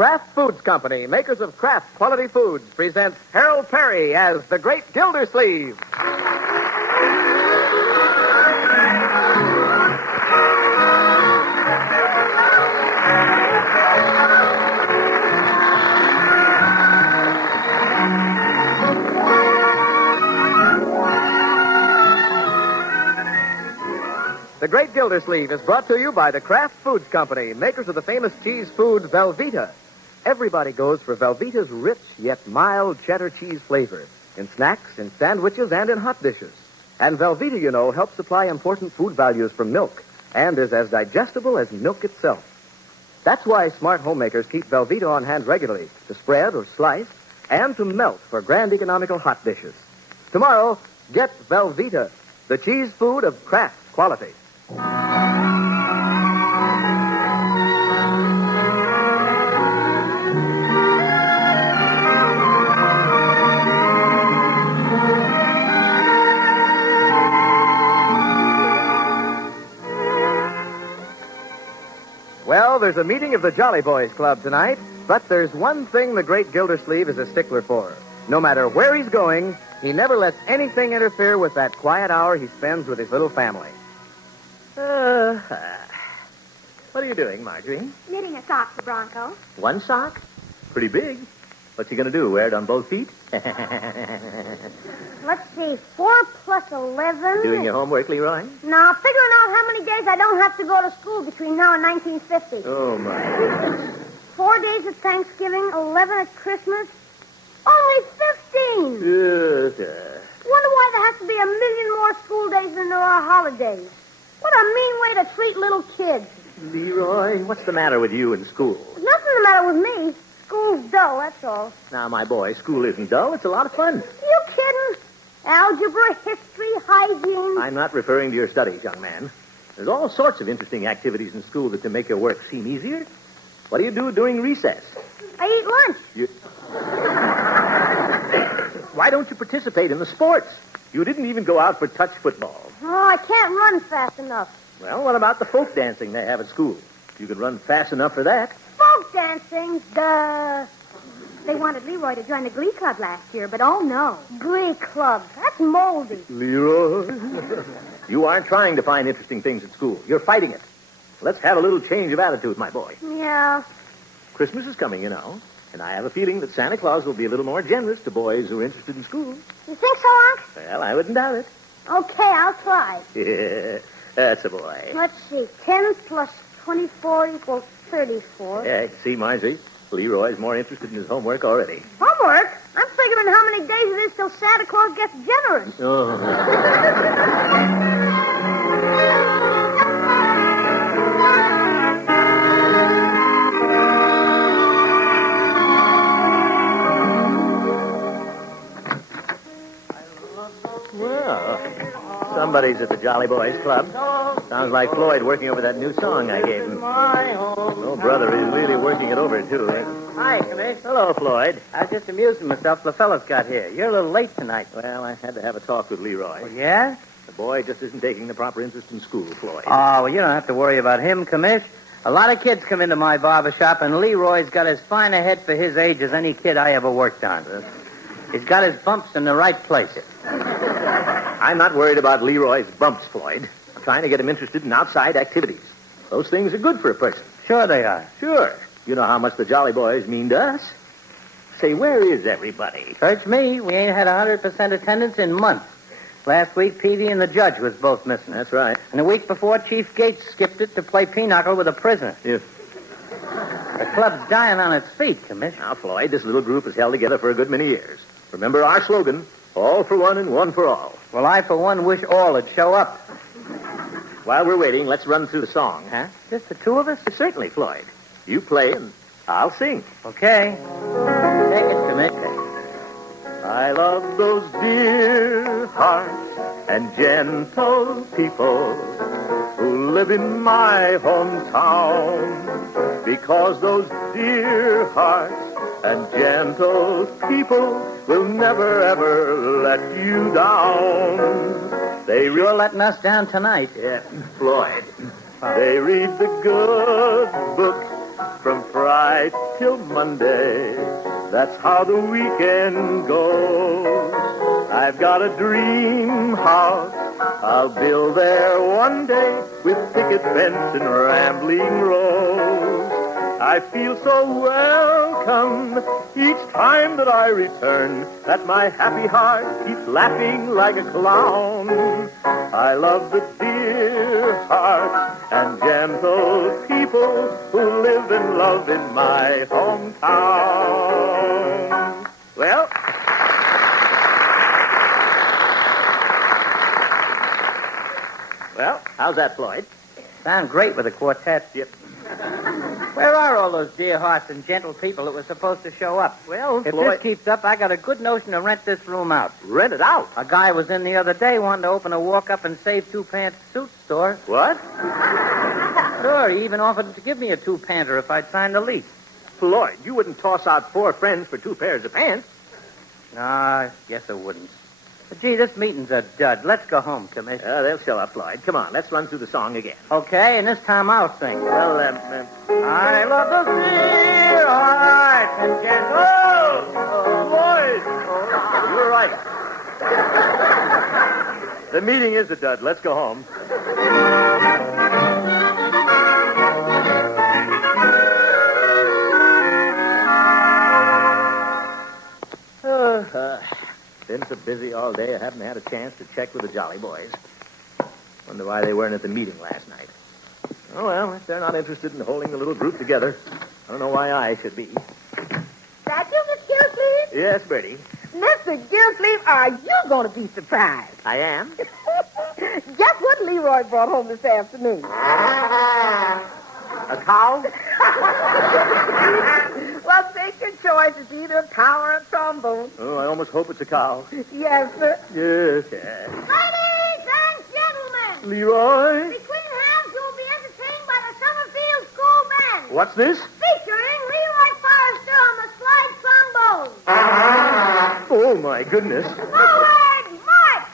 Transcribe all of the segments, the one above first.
Kraft Foods Company, makers of Kraft Quality Foods, presents Harold Perry as the Great Gildersleeve. The Great Gildersleeve is brought to you by the Kraft Foods Company, makers of the famous cheese food Velveeta. Everybody goes for Velveeta's rich yet mild cheddar cheese flavor in snacks, in sandwiches, and in hot dishes. And Velveeta, you know, helps supply important food values from milk and is as digestible as milk itself. That's why smart homemakers keep Velveeta on hand regularly to spread or slice and to melt for grand economical hot dishes. Tomorrow, get Velveeta, the cheese food of Kraft quality. Well, there's a meeting of the Jolly Boys Club tonight, but there's one thing the Great Gildersleeve is a stickler for. No matter where he's going, he never lets anything interfere with that quiet hour he spends with his little family. What are you doing, Marjorie? Knitting a sock for Bronco. One sock? Pretty big. What's he going to do, wear it on both feet? Let's see, 4 plus 11. Doing your homework, Leroy? No, figuring out how many days I don't have to go to school between now and 1950. Oh, my goodness. 4 days at Thanksgiving, 11 at Christmas. Only 15. Good. Wonder why there has to be a million more school days than there are holidays. What a mean way to treat little kids. Leroy, what's the matter with you in school? There's nothing the matter with me. School's dull, that's all. Now, my boy, school isn't dull. It's a lot of fun. You kidding? Algebra, history, hygiene. I'm not referring to your studies, young man. There's all sorts of interesting activities in school that can make your work seem easier. What do you do during recess? I eat lunch. Why don't you participate in the sports? You didn't even go out for touch football. Oh, I can't run fast enough. Well, what about the folk dancing they have at school? You can run fast enough for that. Folk dancing? Duh. They wanted Leroy to join the Glee Club last year, but oh no. Glee Club. That's moldy. Leroy. You aren't trying to find interesting things at school. You're fighting it. Let's have a little change of attitude, my boy. Yeah. Christmas is coming, you know. And I have a feeling that Santa Claus will be a little more generous to boys who are interested in school. You think so, Unc? Well, I wouldn't doubt it. Okay, I'll try. Yeah, that's a boy. Let's see. 10 plus 24 equals 34. Yeah, see, Marjorie, Leroy's more interested in his homework already. Homework? I'm figuring how many days it is till Santa Claus gets generous. Oh. Somebody's at the Jolly Boys Club. Sounds like Floyd working over that new song I gave him. Oh, brother, he's really working it over, too. Hi, Commish. Hello, Floyd. I was just amusing myself. The fellas got here. You're a little late tonight. Well, I had to have a talk with Leroy. Oh, yeah? The boy just isn't taking the proper interest in school, Floyd. Oh, well, you don't have to worry about him, Commish. A lot of kids come into my barber shop, and Leroy's got as fine a head for his age as any kid I ever worked on. He's got his bumps in the right places. I'm not worried about Leroy's bumps, Floyd. I'm trying to get him interested in outside activities. Those things are good for a person. Sure they are. Sure. You know how much the Jolly Boys mean to us. Say, where is everybody? Search me. We ain't had 100% attendance in months. Last week, Petey and the judge was both missing. That's right. And the week before, Chief Gates skipped it to play pinochle with a prisoner. Yeah. The club's dying on its feet, Commish. Now, Floyd, this little group has held together for a good many years. Remember our slogan, all for one and one for all. Well, I, for one, wish all would show up. While we're waiting, let's run through the song. Huh? Just the two of us? Certainly, Floyd. You play and I'll sing. Okay. Take it, Commish. I love those dear hearts and gentle people who live in my hometown, because those dear hearts and gentle people will never, ever let you down. You're letting us down tonight. Yeah, Floyd. They read the good book from Friday right till Monday. That's how the weekend goes. I've got a dream house I'll build there one day with picket fence and rambling rose. I feel so welcome each time that I return that my happy heart keeps laughing like a clown. I love the dear hearts and gentle people who live and love in my hometown. Well, how's that, Floyd? Sound great with a quartet. Yep. Where are all those dear hearts and gentle people that were supposed to show up? Well, If Floyd... this keeps up, I got a good notion to rent this room out. Rent it out. A guy was in the other day wanting to open a walk-up and save two-pants suit store. What? Sure, he even offered to give me a two-panter if I'd sign the lease. Floyd, you wouldn't toss out 4 friends for 2 pairs of pants. No, I guess I wouldn't. But, gee, this meeting's a dud. Let's go home, Commissioner. They'll show up, Floyd. Come on, let's run through the song again. Okay, and this time I'll sing. Well, I love the dear hearts and gentle. Floyd! You're right. The meeting is a dud. Let's go home. Been so busy all day, I haven't had a chance to check with the Jolly Boys. Wonder why they weren't at the meeting last night. Oh, well, if they're not interested in holding the little group together, I don't know why I should be. That you, Miss Gildersleeve? Yes, Bertie. Mr. Gildersleeve, are you going to be surprised? I am. Guess what Leroy brought home this afternoon? A cow? Well, take your choice. It's either a cow or a trombone. Oh, I almost hope it's a cow. Yes, sir. Yes, yes. Ladies and gentlemen, Leroy? between halves you will be entertained by the Summerfield School Band. What's this? Featuring Leroy Forrester on the slide trombone. Oh, my goodness. Forward, march!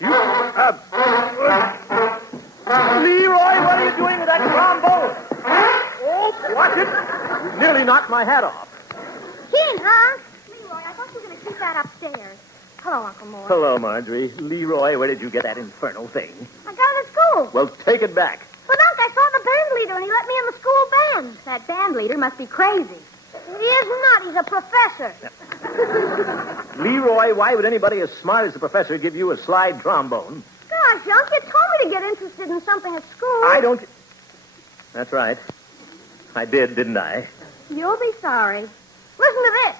You, Leroy, what are you doing with that trombone? Oh, watch it. You nearly knocked my hat off. Keen, huh? Leroy, I thought you were going to keep that upstairs. Hello, Uncle Mort. Hello, Marjorie. Leroy, where did you get that infernal thing? I got it at school. Well, take it back. But, Unc, I saw the band leader, and he let me in the school band. That band leader must be crazy. He is not. He's a professor. Leroy, why would anybody as smart as the professor give you a slide trombone? Gosh, Unc, you told me to get interested in something at school. I don't... That's right. I did, didn't I? You'll be sorry. Listen to this.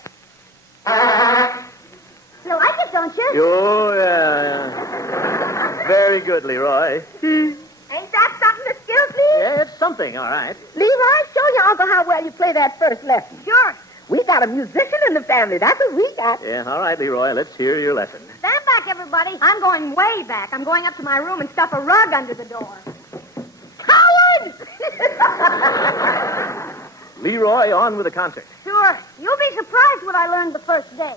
You like it, don't you? Oh, yeah. Very good, Leroy. Ain't that something, Miss Gildersleeve? Yeah, it's something, all right. Leroy, show your uncle how well you play that first lesson. Sure. We got a musician in the family. That's what we got. Yeah, all right, Leroy. Let's hear your lesson. Stand back, everybody. I'm going way back. I'm going up to my room and stuff a rug under the door. Coward! Leroy, on with the concert. Sure. You'll be surprised what I learned the first day.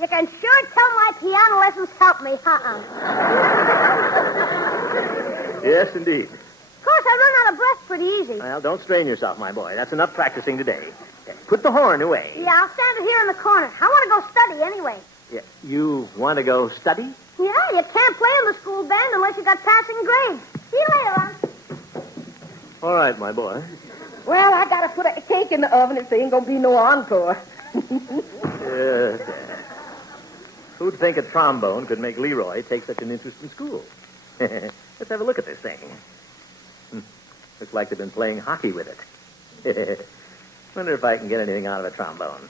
You can sure tell my piano lessons help me, huh? Yes, indeed. Of course, I run out of breath pretty easy. Well, don't strain yourself, my boy. That's enough practicing today. Put the horn away. Yeah, I'll stand it here in the corner. I want to go study anyway. Yeah, you want to go study? Yeah, you can't play in the school band unless you got passing grades. See you later, Unc. All right, my boy. Well, I got to put a cake in the oven if there ain't going to be no encore. Yes. Who'd think a trombone could make Leroy take such an interest in school? Let's have a look at this thing. Looks like they've been playing hockey with it. Wonder if I can get anything out of a trombone.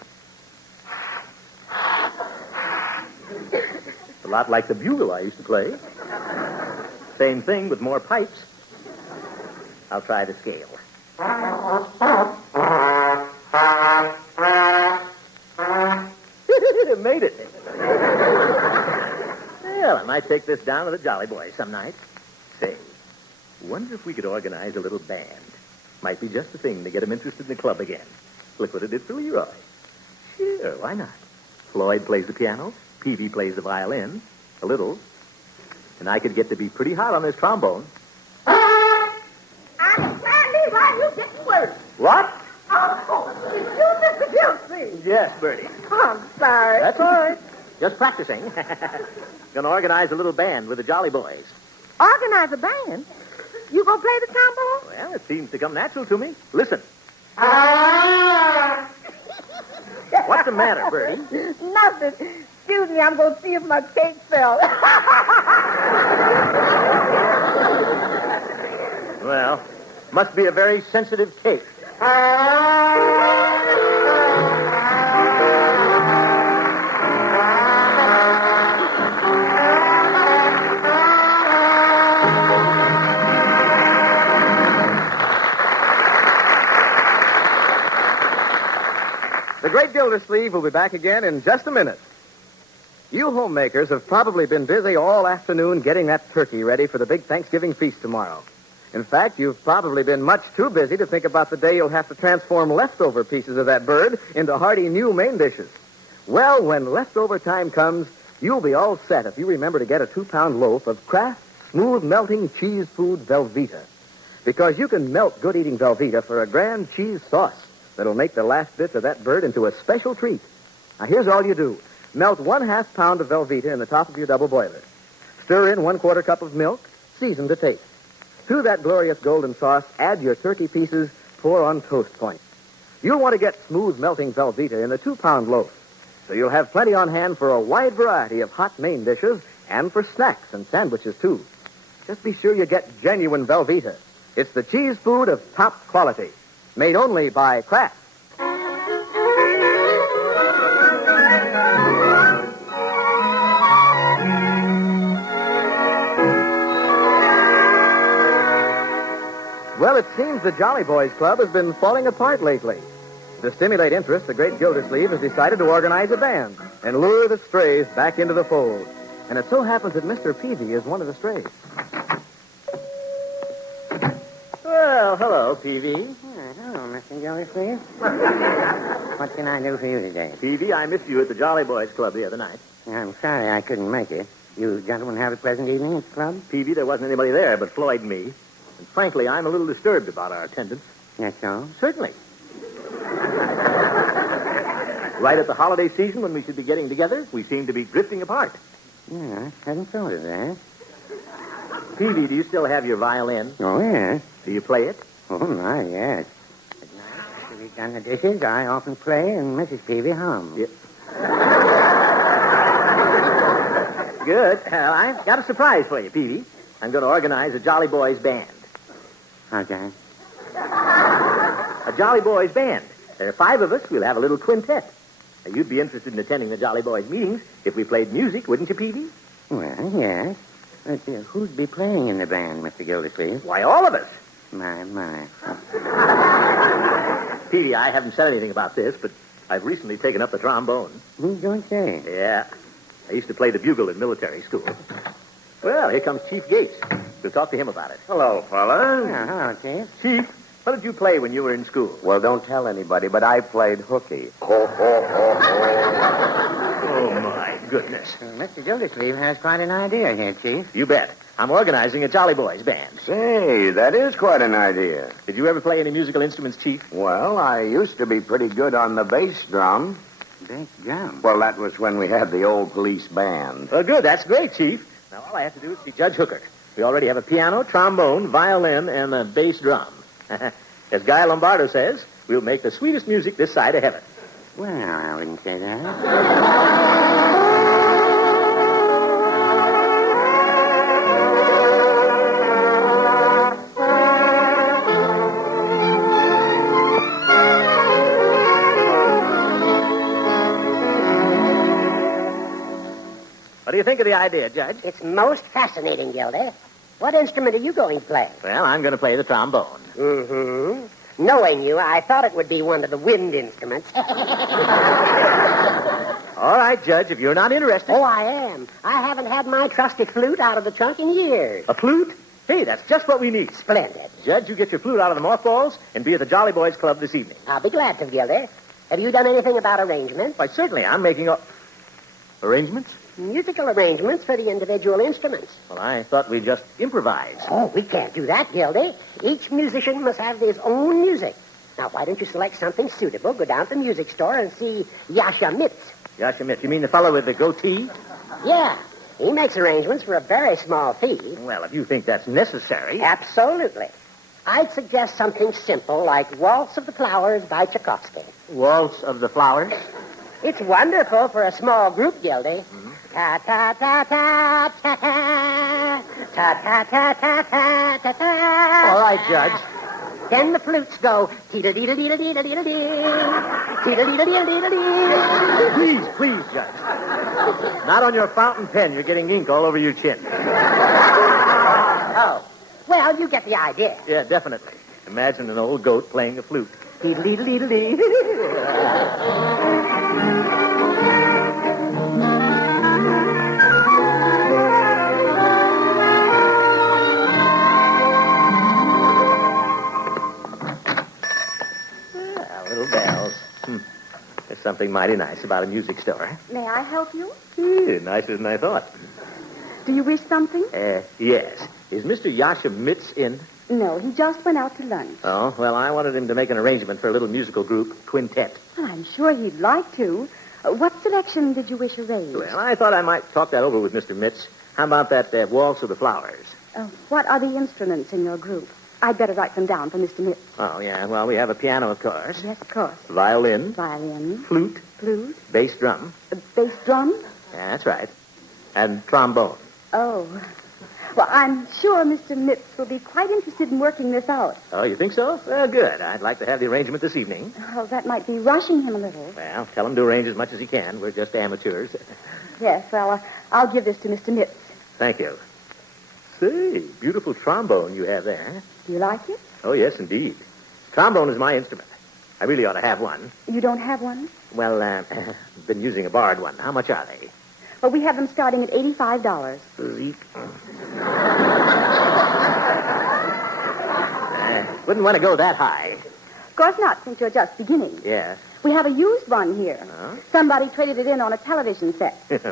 It's a lot like the bugle I used to play. Same thing with more pipes. I'll try the scale. Made it. Well, I might take this down to the Jolly Boys some night. Say, wonder if we could organize a little band. Might be just the thing to get them interested in the club again. Look what it did for Leroy. Sure, why not? Floyd plays the piano, Peavy plays the violin, a little, and I could get to be pretty hot on this trombone. why are you getting worse? What? Oh, it's you, Mr. Gildersleeve. Yes, Bertie. Oh, I'm sorry. That's all right. Just practicing. Gonna organize a little band with the Jolly Boys. Organize a band? You gonna play the trombone? Well, it seems to come natural to me. Listen. What's the matter, Bertie? Nothing. Excuse me, I'm going to see if my cake fell. Well, must be a very sensitive cake. The Great Gildersleeve will be back again in just a minute. You homemakers have probably been busy all afternoon getting that turkey ready for the big Thanksgiving feast tomorrow. In fact, you've probably been much too busy to think about the day you'll have to transform leftover pieces of that bird into hearty new main dishes. Well, when leftover time comes, you'll be all set if you remember to get a 2-pound loaf of Kraft smooth melting cheese food Velveeta. Because you can melt good-eating Velveeta for a grand cheese sauce that'll make the last bits of that bird into a special treat. Now, here's all you do. Melt 1/2 pound of Velveeta in the top of your double boiler. Stir in 1/4 cup of milk, season to taste. To that glorious golden sauce, add your turkey pieces, pour on toast point. You'll want to get smooth melting Velveeta in a 2-pound loaf, so you'll have plenty on hand for a wide variety of hot main dishes and for snacks and sandwiches, too. Just be sure you get genuine Velveeta. It's the cheese food of top quality, made only by Kraft. Well, it seems the Jolly Boys Club has been falling apart lately. To stimulate interest, the Great Gildersleeve has decided to organize a band and lure the strays back into the fold. And it so happens that Mr. Peavy is one of the strays. Well, hello, Peavy. Hello, Mr. Gildersleeve. What can I do for you today? Peavy, I missed you at the Jolly Boys Club the other night. I'm sorry I couldn't make it. You gentlemen have a pleasant evening at the club? Peavy, there wasn't anybody there but Floyd and me. And frankly, I'm a little disturbed about our attendance. Yes, so? Certainly. Right at the holiday season when we should be getting together, we seem to be drifting apart. Yeah, I hadn't thought of that. Peavy, do you still have your violin? Oh, yes. Do you play it? Oh, my, yes. At night, after we've done the dishes, I often play and Mrs. Peavy hums. Yeah. Good. Well, I've got a surprise for you, Peavy. I'm going to organize a Jolly Boys band. Okay. A Jolly Boys band. There are 5 of us. We'll have a little quintet. Now, you'd be interested in attending the Jolly Boys meetings if we played music, wouldn't you, Peavy? Well, yes. But who'd be playing in the band, Mr. Gildersleeve? Why, all of us. My. Peavy, I haven't said anything about this, but I've recently taken up the trombone. You don't say. Yeah. I used to play the bugle in military school. Well, here comes Chief Gates. We'll talk to him about it. Hello, fellas. Yeah, hello, Chief. Chief, what did you play when you were in school? Well, don't tell anybody, but I played hooky. Ho, ho, ho, ho. Oh, my goodness. Mr. Gildersleeve has quite an idea here, Chief. You bet. I'm organizing a Jolly Boys band. Say, that is quite an idea. Did you ever play any musical instruments, Chief? Well, I used to be pretty good on the bass drum. Bass drum? Well, that was when we had the old police band. Well, good. That's great, Chief. Now, all I have to do is see Judge Hooker. We already have a piano, trombone, violin, and a bass drum. As Guy Lombardo says, we'll make the sweetest music this side of heaven. Well, I wouldn't say that. What do you think of the idea, Judge? It's most fascinating, Gildy. What instrument are you going to play? Well, I'm going to play the trombone. Mm-hmm. Knowing you, I thought it would be one of the wind instruments. All right, Judge, if you're not interested. Oh, I am. I haven't had my trusty flute out of the trunk in years. A flute? Hey, that's just what we need. Splendid. Judge, you get your flute out of the mothballs and be at the Jolly Boys Club this evening. I'll be glad to, Gildy. Have you done anything about arrangements? Why, certainly. I'm making arrangements? Musical arrangements for the individual instruments. Well, I thought we'd just improvise. Oh, we can't do that, Gildy. Each musician must have his own music. Now, why don't you select something suitable, go down to the music store and see Yasha Mitz. Yasha Mitz, you mean the fellow with the goatee? Yeah, he makes arrangements for a very small fee. Well, if you think that's necessary. Absolutely. I'd suggest something simple like Waltz of the Flowers by Tchaikovsky. Waltz of the Flowers? It's wonderful for a small group, Gildy. Ta-ta-ta-ta-ta-ta. Ta-ta-ta-ta-ta-ta. All right, Judge. Then the flutes go teedle-deedle-deedle-deedle-deedle-dee. Teedle-deedle-deedle-dee. Please, Judge. Not on your fountain pen. You're getting ink all over your chin. Oh. Well, you get the idea. Yeah, definitely. Imagine an old goat playing a flute. Teedle-deedle-deedle-dee. Little bells. There's something mighty nice about a music store. May I help you? Nicer than I thought. Do you wish something? Yes. Is Mr. Yasha Mitz in? No, he just went out to lunch. Oh, well, I wanted him to make an arrangement for a little musical group, quintet. Well, I'm sure he'd like to. What selection did you wish arranged? Well, I thought I might talk that over with Mr. Mitz. How about that Waltz of the Flowers? What are the instruments in your group? I'd better write them down for Mr. Mitz. Oh, yeah. Well, we have a piano, of course. Yes, of course. Violin. Violin. Flute. Flute. Bass drum. Bass drum? Yeah, that's right. And trombone. Oh. Well, I'm sure Mr. Mitz will be quite interested in working this out. Oh, you think so? Well, good. I'd like to have the arrangement this evening. Oh, that might be rushing him a little. Well, tell him to arrange as much as he can. We're just amateurs. Yes, well, I'll give this to Mr. Mitz. Thank you. Say, beautiful trombone you have there. Do you like it? Oh, yes, indeed. Trombone is my instrument. I really ought to have one. You don't have one? Well, been using a borrowed one. How much are they? Well, we have them starting at $85. Zeke. Wouldn't want to go that high. Of course not, since you're just beginning. Yeah. We have a used one here. Huh? Somebody traded it in on a television set. It's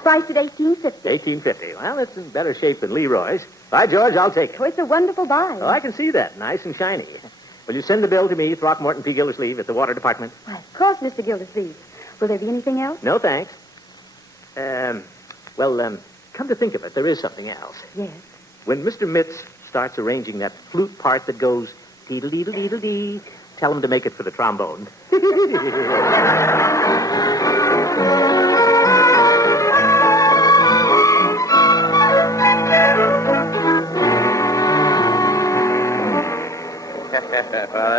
priced at $18.50. $18.50. Well, it's in better shape than Leroy's. By George, I'll take it. Oh, it's a wonderful buy. Oh, I can see that. Nice and shiny. Will you send the bill to me, Throckmorton P. Gildersleeve, at the Water Department? Why, of course, Mr. Gildersleeve. Will there be anything else? No, thanks. Come to think of it, there is something else. Yes. When Mr. Mitz starts arranging that flute part that goes teedle-deedle-deedle-dee, tell him to make it for the trombone.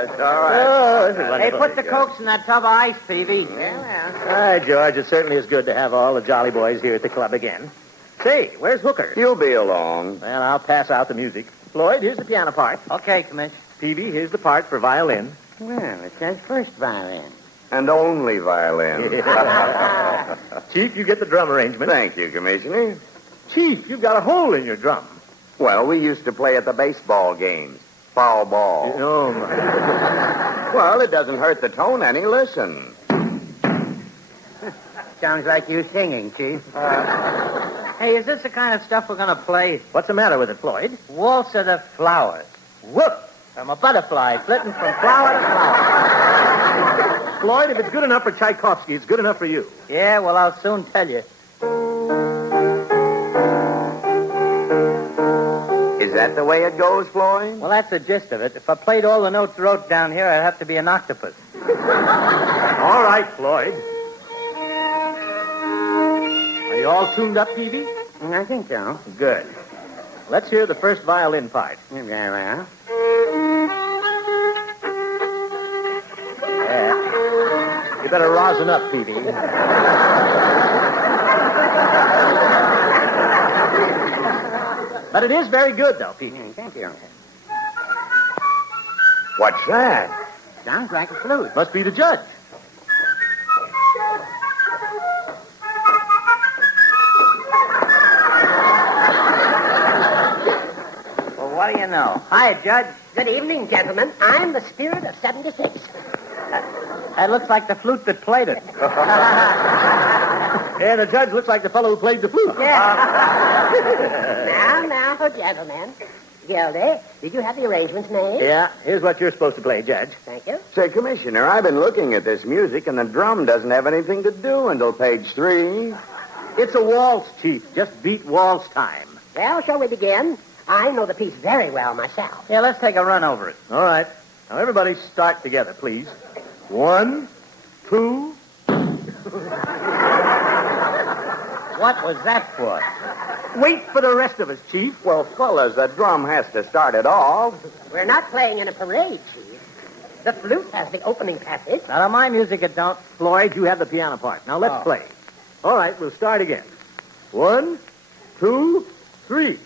It's all right. Hey, put the Cokes in that tub of ice, Peavy. Yeah. Hi, George. It certainly is good to have all the jolly boys here at the club again. Say, where's Hooker? He'll be along. Well, I'll pass out the music. Floyd, here's the piano part. Okay, Commish. Peavy, here's the part for violin. Well, it says first violin. And only violin. Chief, you get the drum arrangement. Thank you, Commissioner. Chief, you've got a hole in your drum. Well, we used to play at the baseball games. Foul ball. Oh, my. Well, it doesn't hurt the tone any. Listen. Sounds like you singing, Chief. Hey, is this the kind of stuff we're going to play? What's the matter with it, Floyd? Waltz of the Flowers. Whoop! I'm a butterfly flitting from flower to flower. Floyd, if it's good enough for Tchaikovsky, it's good enough for you. Yeah, well, I'll soon tell you. Is that the way it goes, Floyd? Well, that's the gist of it. If I played all the notes wrote down here, I'd have to be an octopus. All right, Floyd. Are you all tuned up, Peavy? I think so. Good. Let's hear the first violin part. Very well. Yeah. You better rosin up, Peavy. But it is very good, though, Peavy. Thank you. What's that? Sounds like a flute. Must be the judge. Well, what do you know? Hi, Judge. Good evening, gentlemen. I'm the spirit of 76. That looks like the flute that played it. And the judge looks like the fellow who played the flute. Now, gentlemen. Gildy, did you have the arrangements made? Yeah, here's what you're supposed to play, Judge. Thank you. Say, Commissioner, I've been looking at this music, and the drum doesn't have anything to do until page 3. It's a waltz, Chief. Just beat waltz time. Well, shall we begin? I know the piece very well myself. Yeah, let's take a run over it. All right. Now, everybody start together, please. 1, 2. What was that for? Wait for the rest of us, Chief. Well, fellas, the drum has to start it off. We're not playing in a parade, Chief. The flute has the opening passage. Not on my music, it don't. Floyd, you have the piano part. Now, let's play. All right, we'll start again. 1, 2, 3.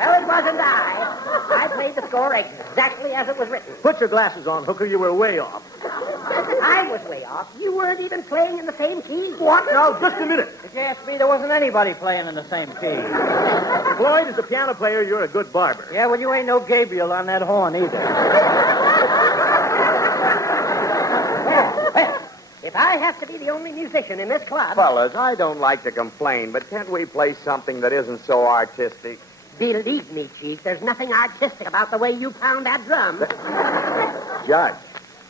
Well, it wasn't I played the score exactly as it was written. Put your glasses on, Hooker. You were way off. I was way off. You weren't even playing in the same key. What? Now, just a minute. If you ask me, there wasn't anybody playing in the same key. Floyd, as a piano player, you're a good barber. Yeah, well, you ain't no Gabriel on that horn either. Well, if I have to be the only musician in this club... Fellas, I don't like to complain, but can't we play something that isn't so artistic? Believe me, Chief, there's nothing artistic about the way you pound that drum. Judge,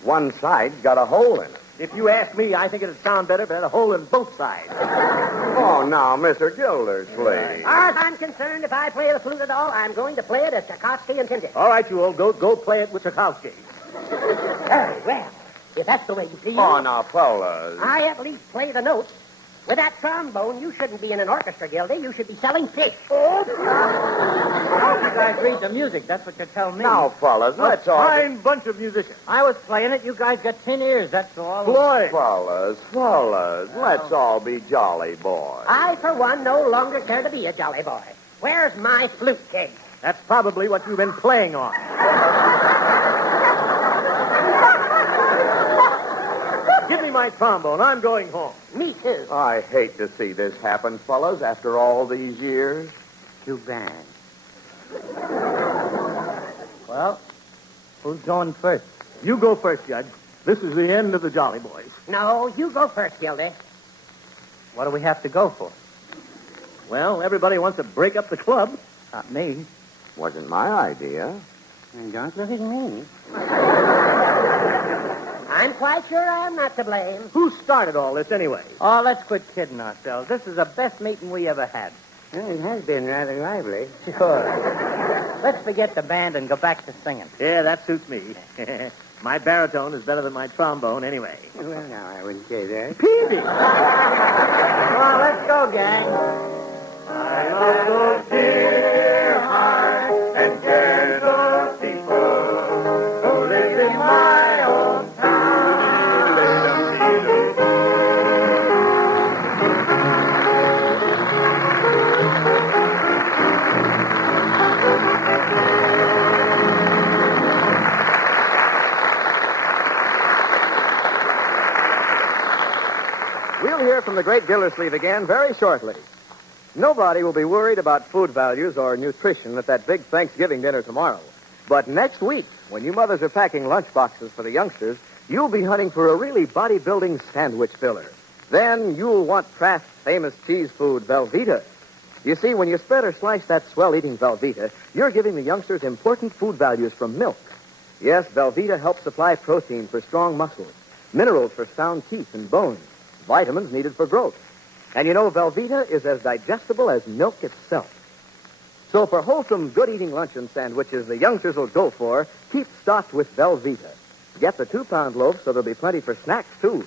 one side's got a hole in it. If you ask me, I think it'd sound better if it had a hole in both sides. Oh, now, Mr. Gildersleeve. As far as I'm concerned, if I play the flute at all, I'm going to play it as Tchaikovsky intended. All right, you old goat, go play it with Tchaikovsky. Very well. If that's the way you feel... Oh, now, fellas. I at least play the notes. With that trombone, you shouldn't be in an orchestra, Gildy. You should be selling fish. You guys read the music. That's what you tell me. Now, fellas, let's all... Fine bunch of musicians. I was playing it. You guys got 10 ears, that's all. Floyd. Fellas, let's all be jolly boys. I, for one, no longer care to be a jolly boy. Where's my flute case? That's probably what you've been playing on. Give me my trombone. I'm going home. Me, too. I hate to see this happen, fellas, after all these years. Too bad. Well, who's going first? You go first, Judge. This is the end of the Jolly Boys. No, you go first, Gildy. What do we have to go for? Well, everybody wants to break up the club. Not me. Wasn't my idea. And don't look at me. I'm quite sure I'm not to blame. Who started all this anyway? Oh, let's quit kidding ourselves. This is the best meeting we ever had. Well, it has been rather lively. Sure. Let's forget the band and go back to singing. Yeah, that suits me. My baritone is better than my trombone anyway. Well, now, I wouldn't say that. Peavy! Well, let's go, gang. I love those dear hearts and gentle people who live in my own town. We'll hear from the Great Gildersleeve again very shortly. Nobody will be worried about food values or nutrition at that big Thanksgiving dinner tomorrow. But next week, when you mothers are packing lunch boxes for the youngsters, you'll be hunting for a really bodybuilding sandwich filler. Then you'll want Kraft's famous cheese food, Velveeta. You see, when you spread or slice that swell-eating Velveeta, you're giving the youngsters important food values from milk. Yes, Velveeta helps supply protein for strong muscles, minerals for sound teeth and bones, vitamins needed for growth. And you know, Velveeta is as digestible as milk itself. So for wholesome, good-eating luncheon sandwiches the youngsters will go for, keep stocked with Velveeta. Get the 2-pound loaf so there'll be plenty for snacks, too.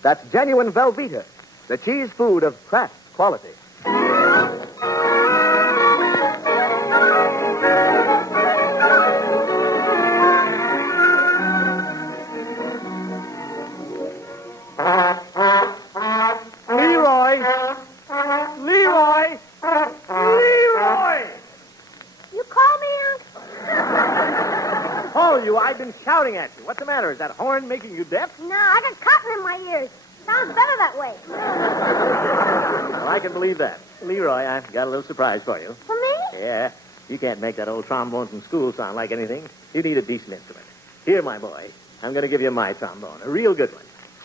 That's genuine Velveeta, the cheese food of Kraft's quality. been shouting at you. What's the matter? Is that horn making you deaf? No, I got cotton in my ears. Sounds better that way. Well, I can believe that. Leroy, I've got a little surprise for you. For me? Yeah. You can't make that old trombone from school sound like anything. You need a decent instrument. Here, my boy. I'm going to give you my trombone. A real good one.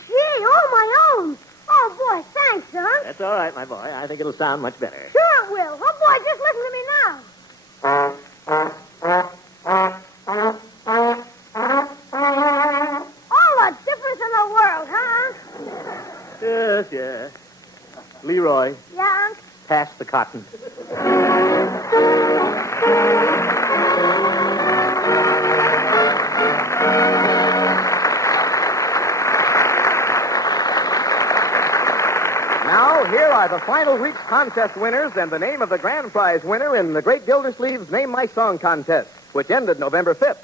Gee, all my own. Oh, boy, thanks, Unc. That's all right, my boy. I think it'll sound much better. Sure it will. Oh, boy, just listen to me now. All the difference in the world, huh, Unc? Yes, yes. Leroy, Yeah, Unc? pass the cotton. Now, here are the final week's contest winners and the name of the grand prize winner in the Great Gildersleeve's Name My Song contest, which ended November 5th.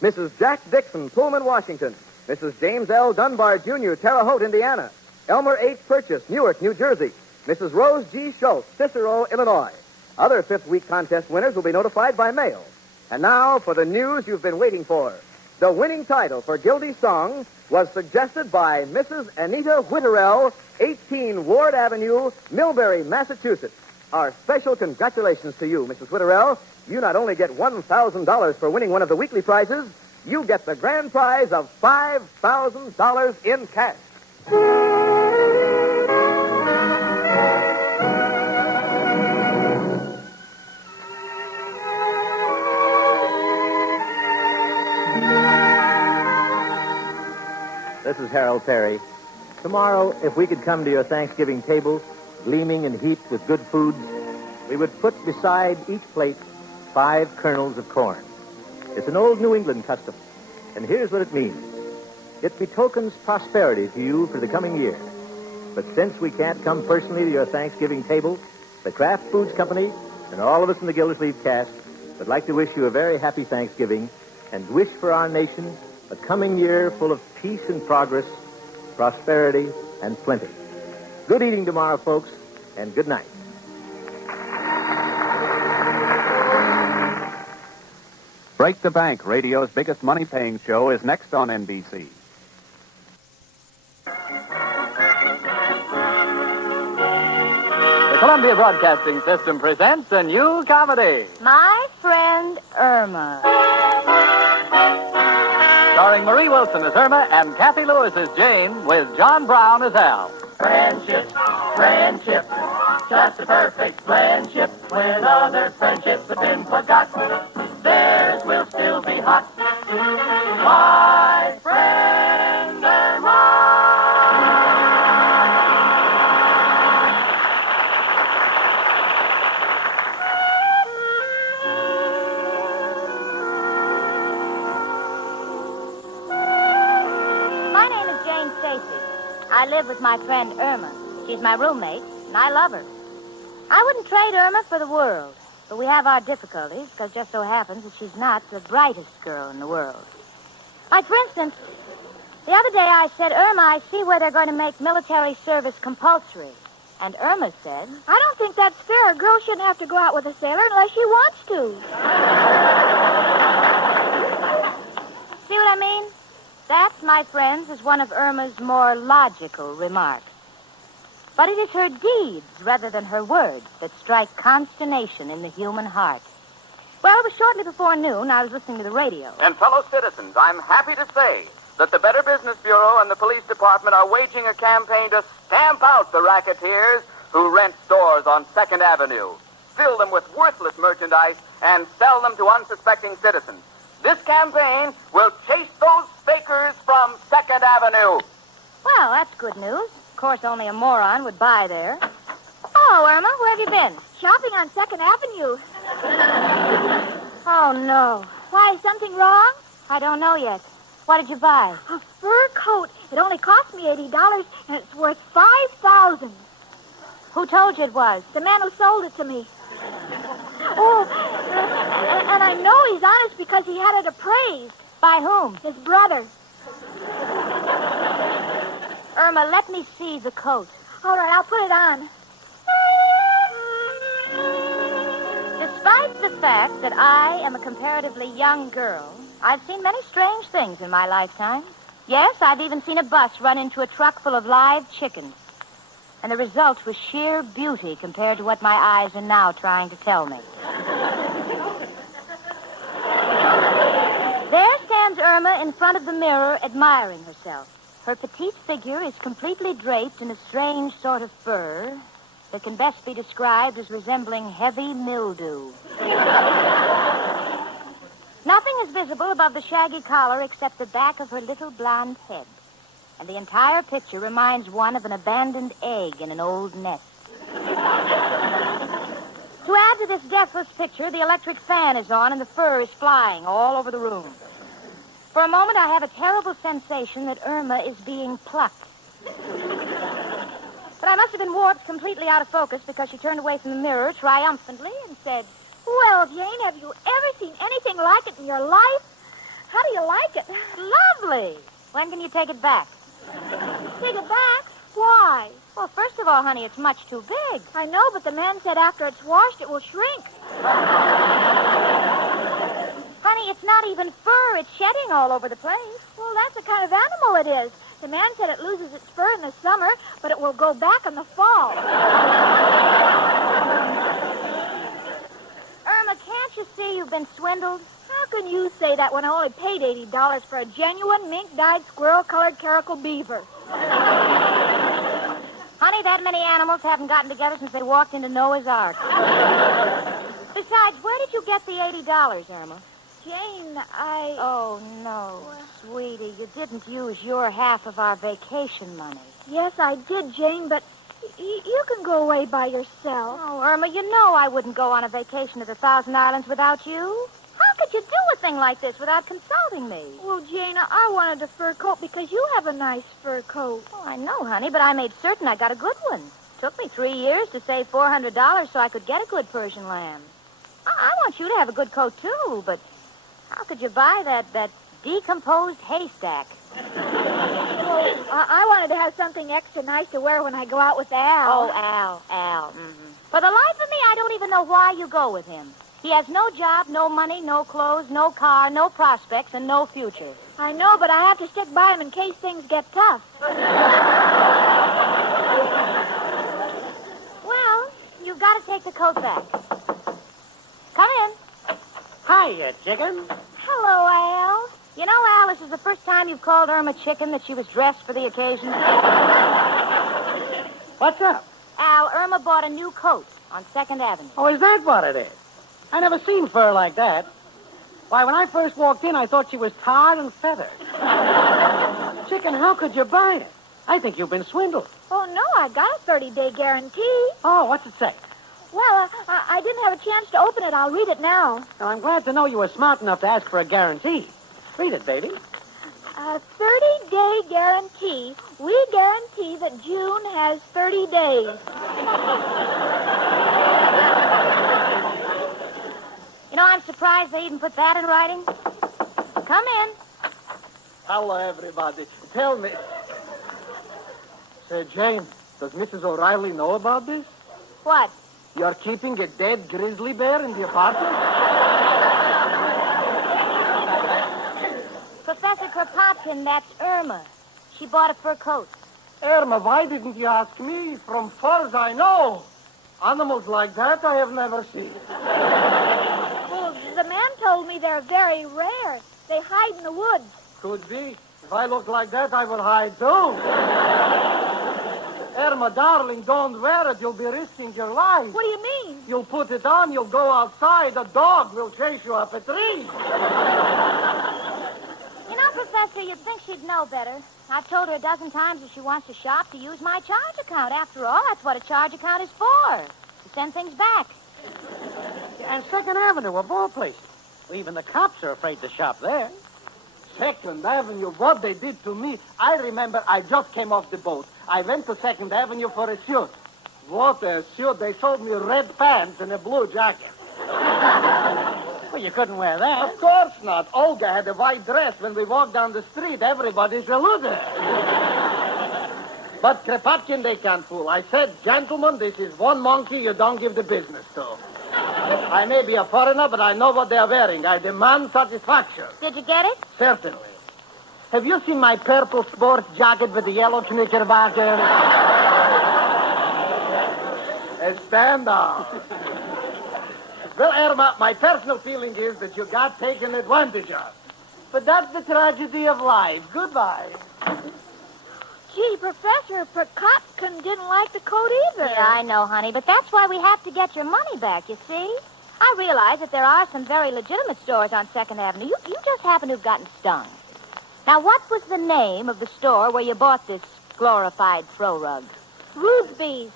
Mrs. Jack Dixon, Pullman, Washington. Mrs. James L. Dunbar, Jr., Terre Haute, Indiana. Elmer H. Purchase, Newark, New Jersey. Mrs. Rose G. Schultz, Cicero, Illinois. Other fifth-week contest winners will be notified by mail. And now for the news you've been waiting for. The winning title for Gildy's song was suggested by Mrs. Anita Whitterell, 18 Ward Avenue, Millbury, Massachusetts. Our special congratulations to you, Mrs. Whitterell. You not only get $1,000 for winning one of the weekly prizes, you get the grand prize of $5,000 in cash. This is Harold Perry. Tomorrow, if we could come to your Thanksgiving table, gleaming and heaped with good foods, we would put beside each plate 5 kernels of corn. It's an old New England custom, and here's what it means. It betokens prosperity to you for the coming year. But since we can't come personally to your Thanksgiving table, the Kraft Foods Company and all of us in the Gildersleeve cast would like to wish you a very happy Thanksgiving and wish for our nation a coming year full of peace and progress, prosperity and plenty. Good eating tomorrow, folks, and good night. Break the Bank, radio's biggest money-paying show, is next on NBC. The Columbia Broadcasting System presents a new comedy. My Friend Irma. Starring Marie Wilson as Irma and Kathy Lewis as Jane, with John Brown as Al. Friendship, friendship, just a perfect friendship. When other friendships have been forgot, theirs will still be hot. My friend Irma. I live with my friend Irma. She's my roommate, and I love her. I wouldn't trade Irma for the world, but we have our difficulties, because just so happens that she's not the brightest girl in the world. Like, for instance, the other day I said, Irma, I see where they're going to make military service compulsory. And Irma said, I don't think that's fair. A girl shouldn't have to go out with a sailor unless she wants to. See what I mean? That, my friends, is one of Irma's more logical remarks. But it is her deeds rather than her words that strike consternation in the human heart. Well, it was shortly before noon. I was listening to the radio. And fellow citizens, I'm happy to say that the Better Business Bureau and the police department are waging a campaign to stamp out the racketeers who rent stores on 2nd Avenue, fill them with worthless merchandise, and sell them to unsuspecting citizens. This campaign will chase those fakers from 2nd Avenue. Well, that's good news. Of course, only a moron would buy there. Oh, Irma, where have you been? Shopping on 2nd Avenue. Oh, no. Why, is something wrong? I don't know yet. What did you buy? A fur coat. It only cost me $80, and it's worth $5,000. Who told you it was? The man who sold it to me. Oh, and I know he's honest because he had it appraised. By whom? His brother. Irma, let me see the coat. All right, I'll put it on. Despite the fact that I am a comparatively young girl, I've seen many strange things in my lifetime. Yes, I've even seen a bus run into a truck full of live chickens. And the result was sheer beauty compared to what my eyes are now trying to tell me. There stands Irma in front of the mirror, admiring herself. Her petite figure is completely draped in a strange sort of fur that can best be described as resembling heavy mildew. Nothing is visible above the shaggy collar except the back of her little blonde head. And the entire picture reminds one of an abandoned egg in an old nest. To add to this deathless picture, the electric fan is on and the fur is flying all over the room. For a moment, I have a terrible sensation that Irma is being plucked. But I must have been warped completely out of focus because she turned away from the mirror triumphantly and said, Well, Jane, have you ever seen anything like it in your life? How do you like it? "Lovely. When can you take it back?" Take it back? Why? Well, first of all, honey, it's much too big. I know, but the man said after it's washed, it will shrink. Honey, it's not even fur. It's shedding all over the place. Well, that's the kind of animal it is. The man said it loses its fur in the summer, but it will go back in the fall. Irma, can't you see you've been swindled? How can you say that when I only paid $80 for a genuine mink-dyed squirrel-colored caracal beaver? Honey, that many animals haven't gotten together since they walked into Noah's Ark. Besides, where did you get the $80, Irma? Jane, Oh, no, sweetie, you didn't use your half of our vacation money. Yes, I did, Jane, but you can go away by yourself. Oh, Irma, you know I wouldn't go on a vacation to the Thousand Islands without you. How could you do a thing like this without consulting me? Well, Jane, I wanted a fur coat because you have a nice fur coat. Oh, I know, honey, but I made certain I got a good one. Took me 3 years to save $400 so I could get a good Persian lamb. I want you to have a good coat, too, but how could you buy that decomposed haystack? Well, I wanted to have something extra nice to wear when I go out with Al. Oh, Al. Mm-hmm. For the life of me, I don't even know why you go with him. He has no job, no money, no clothes, no car, no prospects, and no future. I know, but I have to stick by him in case things get tough. Well, you've got to take the coat back. Come in. Hiya, chicken. Hello, Al. You know, Al, this is the first time you've called Irma chicken that she was dressed for the occasion. What's up? Al, Irma bought a new coat on 2nd Avenue. Oh, is that what it is? I never seen fur like that. Why, when I first walked in, I thought she was tarred and feathered. Chicken, how could you buy it? I think you've been swindled. Oh, no, I got a 30-day guarantee. Oh, what's it say? Well, I didn't have a chance to open it. I'll read it now. Well, I'm glad to know you were smart enough to ask for a guarantee. Read it, baby. A 30-day guarantee. We guarantee that June has 30 days. You know, I'm surprised they even put that in writing. Come in. Hello, everybody. Tell me. Say, Jane, does Mrs. O'Reilly know about this? What? You're keeping a dead grizzly bear in the apartment? Professor Kropotkin, that's Irma. She bought a fur coat. Irma, why didn't you ask me? From furs I know. Animals like that I have never seen. Well, the man told me they're very rare. They hide in the woods. Could be. If I look like that, I will hide too. Irma, darling, don't wear it. You'll be risking your life. What do you mean? You'll put it on, you'll go outside. A dog will chase you up a tree. You know, Professor, you'd think she'd know better. I've told her a dozen times if she wants to shop to use my charge account. After all, that's what a charge account is for. To send things back. And 2nd Avenue, of all places. Even the cops are afraid to shop there. 2nd Avenue, what they did to me. I remember I just came off the boat. I went to 2nd Avenue for a suit. What a suit. They sold me red pants and a blue jacket. Well, you couldn't wear that. Of course not. Olga had a white dress. When we walked down the street, everybody saluted. But Kropotkin, they can't fool. I said, gentlemen, this is one monkey you don't give the business to. I may be a foreigner, but I know what they are wearing. I demand satisfaction. Did you get it? Certainly. Have you seen my purple sports jacket with the yellow knickerbocker? Stand down. Well, Irma, my personal feeling is that you got taken advantage of. But that's the tragedy of life. Goodbye. Gee, Professor Prokopkin didn't like the coat either. Yeah, I know, honey, but that's why we have to get your money back, you see? I realize that there are some very legitimate stores on 2nd Avenue. You just happen to have gotten stung. Now, what was the name of the store where you bought this glorified throw rug? Boothby's.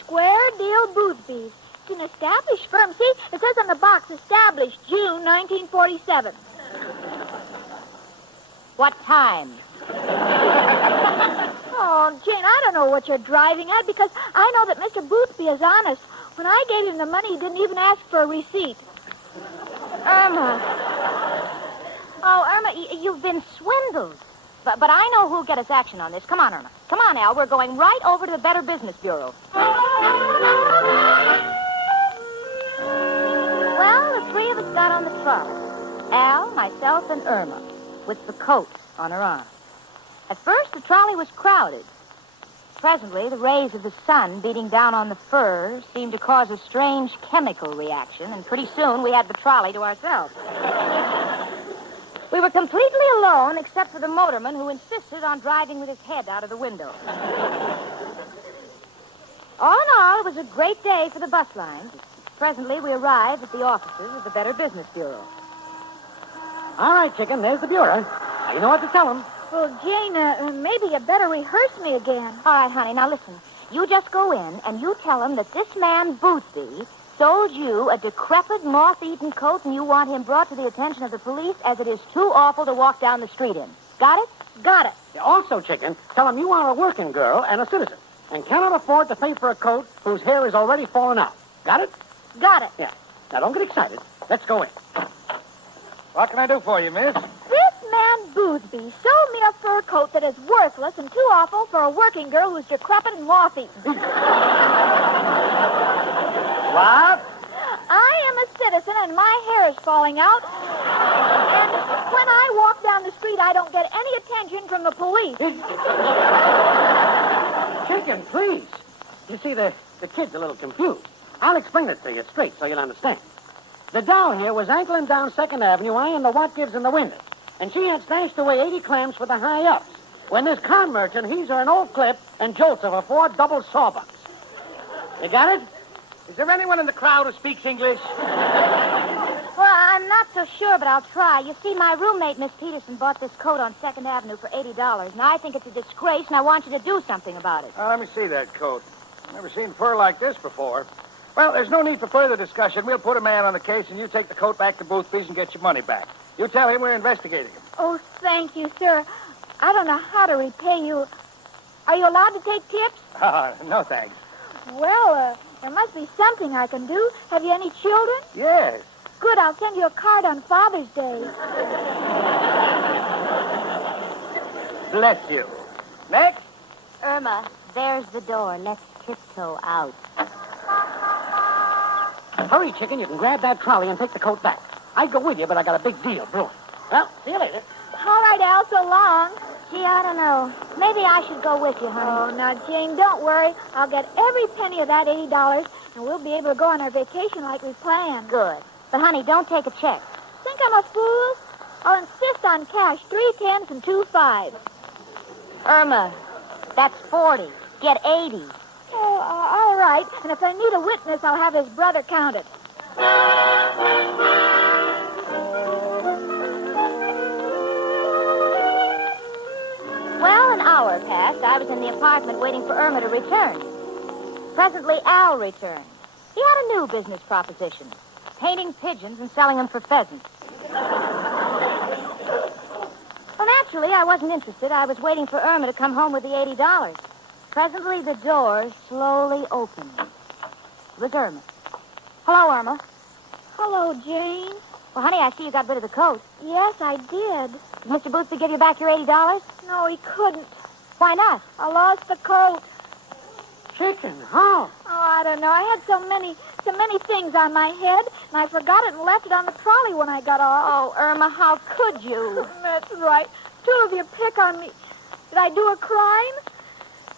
Square Deal Boothby's. It's an established firm. See, it says on the box, established June 1947. What time? Oh, Jane, I don't know what you're driving at because I know that Mr. Boothby is honest. When I gave him the money, he didn't even ask for a receipt. Irma. Oh, Irma, you've been swindled. But I know who'll get us action on this. Come on, Irma. Come on, Al. We're going right over to the Better Business Bureau. Well, the three of us got on the trolley. Al, myself, and Irma, with the coat on her arm. At first, the trolley was crowded. Presently, the rays of the sun beating down on the fur seemed to cause a strange chemical reaction, and pretty soon we had the trolley to ourselves. We were completely alone, except for the motorman who insisted on driving with his head out of the window. All in all, it was a great day for the bus lines. Presently, we arrived at the offices of the Better Business Bureau. All right, chicken, there's the bureau. Now you know what to tell them. Well, Jane, maybe you better rehearse me again. All right, honey, now listen. You just go in and you tell him that this man, Boothby, sold you a decrepit, moth-eaten coat and you want him brought to the attention of the police as it is too awful to walk down the street in. Got it? Got it. Also, chicken, tell him you are a working girl and a citizen and cannot afford to pay for a coat whose hair is already fallen out. Got it? Got it. Yeah. Now, don't get excited. Let's go in. What can I do for you, miss? This man Boothby sold me a fur coat that is worthless and too awful for a working girl who's decrepit and moth-eaten. What? I am a citizen and my hair is falling out. And when I walk down the street, I don't get any attention from the police. Chicken, please. You see, the kid's a little confused. I'll explain it to you straight so you'll understand. The doll here was ankling down 2nd Avenue, eyeing the what gives in the window. And she had stashed away 80 clams for the high-ups. When this con merchant heaves her an old clip and jolts her for 4 double sawbucks. You got it? Is there anyone in the crowd who speaks English? Well, I'm not so sure, but I'll try. You see, my roommate, Miss Peterson, bought this coat on 2nd Avenue for $80. Now, I think it's a disgrace, and I want you to do something about it. Let me see that coat. I've never seen fur like this before. Well, there's no need for further discussion. We'll put a man on the case, and you take the coat back to Boothby's and get your money back. You tell him we're investigating him. Oh, thank you, sir. I don't know how to repay you. Are you allowed to take tips? No, thanks. Well, there must be something I can do. Have you any children? Yes. Good, I'll send you a card on Father's Day. Bless you. Next? Irma, there's the door. Let's tiptoe out. Hurry, chicken. You can grab that trolley and take the coat back. I'd go with you, but I got a big deal brewing. Well, see you later. All right, Al, so long. Gee, I don't know. Maybe I should go with you, honey. Oh, now, Jane, don't worry. I'll get every penny of that $80, and we'll be able to go on our vacation like we planned. Good. But, honey, don't take a check. Think I'm a fool? I'll insist on cash, 3 10s and 2 5s. Irma, that's 40. Get 80. Oh, all right. And if I need a witness, I'll have his brother count it. Well, an hour passed. I was in the apartment waiting for Irma to return. Presently, Al returned. He had a new business proposition. Painting pigeons and selling them for pheasants. Well, naturally, I wasn't interested. I was waiting for Irma to come home with the $80. Presently, the door slowly opened. It was Irma. Hello, Irma. Hello, Jane. Well, honey, I see you got rid of the coat. Yes, I did. Did Mr. Boothby give you back your $80? No, he couldn't. Why not? I lost the coat. Chicken, how? Oh, I don't know. I had so many things on my head, and I forgot it and left it on the trolley when I got off. Oh, Irma, how could you? That's right. Two of you pick on me. Did I do a crime?